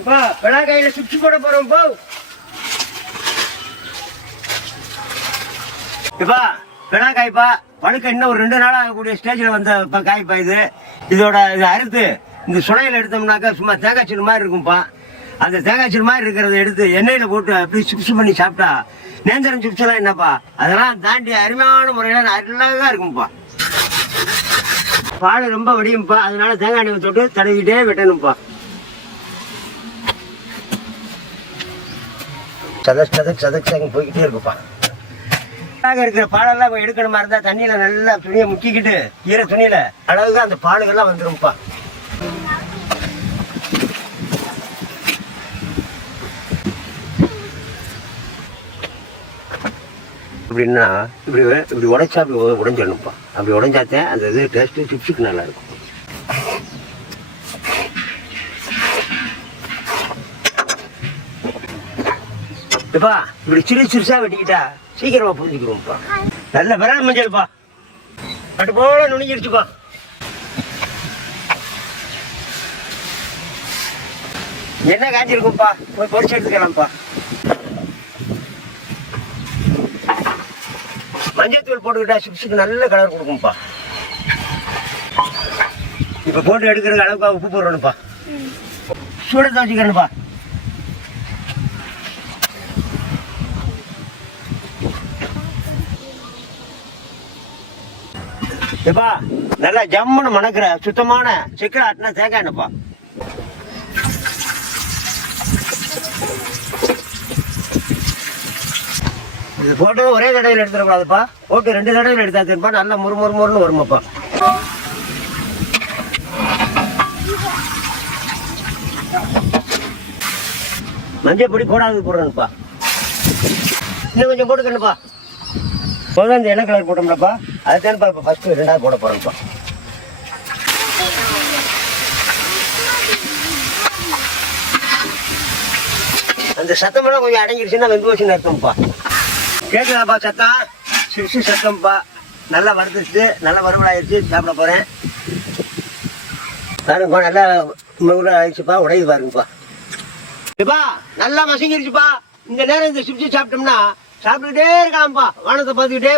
இப்போ விளாக்காயில சுவிட்ச் போட போறோம் போ. இப்போ விளாக்காய்ப்பா பழுக்க இன்னும் ஒரு 2 நாள் ஆகக்கூடிய ஸ்டேஜில் வந்த காய்ப்பா இது. இதோட இது அறுத்து இந்த சுனையில் எடுத்தோம்னாக்கா சும்மா தேங்காய் சீடு மாதிரி இருக்கும்ப்பா. அந்த தேங்காய் சீடு மாதிரி இருக்கிறத எடுத்து எண்ணெயில் போட்டு அப்படி சிப்ஸ் பண்ணி சாப்பிட்டா நேந்திரம் சிப்ஸ் எல்லாம் என்னப்பா அதெல்லாம் தாண்டி அருமையான முறையில் அருளாக இருக்கும்ப்பா. பால் ரொம்ப வடியும்ப்பா, அதனால தேங்காய் எண்ணெய் தொட்டு தடவிக்கிட்டே வெட்டணும்ப்பா. சதக்கு போய்கிட்டே இருக்குப்பா. இருக்கிற பாலெல்லாம் எடுக்கணுமா இருந்தா தண்ணியில நல்லா துணியை முக்கிக்கிட்டு ஈர துணியில அழகுగా அந்த பாலுகள்லாம் வந்துரும்ப்பா. அப்படின்னா இப்படி உடைச்சா அப்படி உடைஞ்சிடணும்ப்பா. அப்படி உடைஞ்சாத்தேன் அந்த இது டேஸ்ட்டு சிப்ஸுக்கு நல்லா இருக்கும். இப்பா இப்படி சிறுசா வெட்டிக்கிட்டா சீக்கிரமா புரிஞ்சுக்கிறோம்ப்பா. நல்ல விரல் மஞ்சள்ப்பா, பட்டு போல நுணுங்கிடுச்சுப்பா. என்ன காய்ச்சிருக்கும்ப்பா, போய் பொரிச்சு எடுத்துக்கலாம்ப்பா. மஞ்சள் போட்டுக்கிட்டா சிப்ஸுக்கு நல்ல கலர் கொடுக்கும்ப்பா. இப்ப போட்டு எடுக்கிற அளவுக்கு உப்பு போடணும்ப்பா. சூடத்தை வச்சுக்கிறேன்ப்பா. இப்பா நல்லா ஜம்முன்னு மணக்கிற சுத்தமான சிக்கன் ஆட்டினா தேங்காய் எண்ணெய்ப்பா. இது போட்டு ஒரே தடவையில் எடுத்துடக்கூடாதுப்பா, போட்டு 2 தடவையில் எடுத்தா திருப்பா நல்லா முறுமுறுன்னு வருமாப்பா. மஞ்சள் பொடி போடாது போடுறேன்ப்பா, இன்னும் கொஞ்சம் போட்டுக்கணுப்பா. இப்போதான் இந்த எண்ணெய் கலர் போட்டோம்லப்பா, அதுதான்ப்பா இப்போ ஃபர்ஸ்ட் 2ஆவது போட போறேன்ப்பா. அந்த சத்தமெல்லாம் கொஞ்சம் அடங்கிடுச்சுன்னா வெந்து வச்சுன்னு அர்த்தம்ப்பா. கேட்குதாப்பா சத்தம்? சிறுசு சத்தம்ப்பா. நல்லா வறுத்துச்சு, நல்லா வறுவலாயிடுச்சு, சாப்பிட போறேன். பாருங்கப்பா நல்லா முருகல் ஆயிடுச்சுப்பா, உடையுது பாருங்கப்பா. இப்பா நல்லா மசங்கிருச்சுப்பா. இந்த நேரம் இந்த சிப்ஸ் சாப்பிட்டோம்னா சாப்பிட்டுக்கிட்டே இருக்கலாம்ப்பா, வானத்தை பார்த்துக்கிட்டே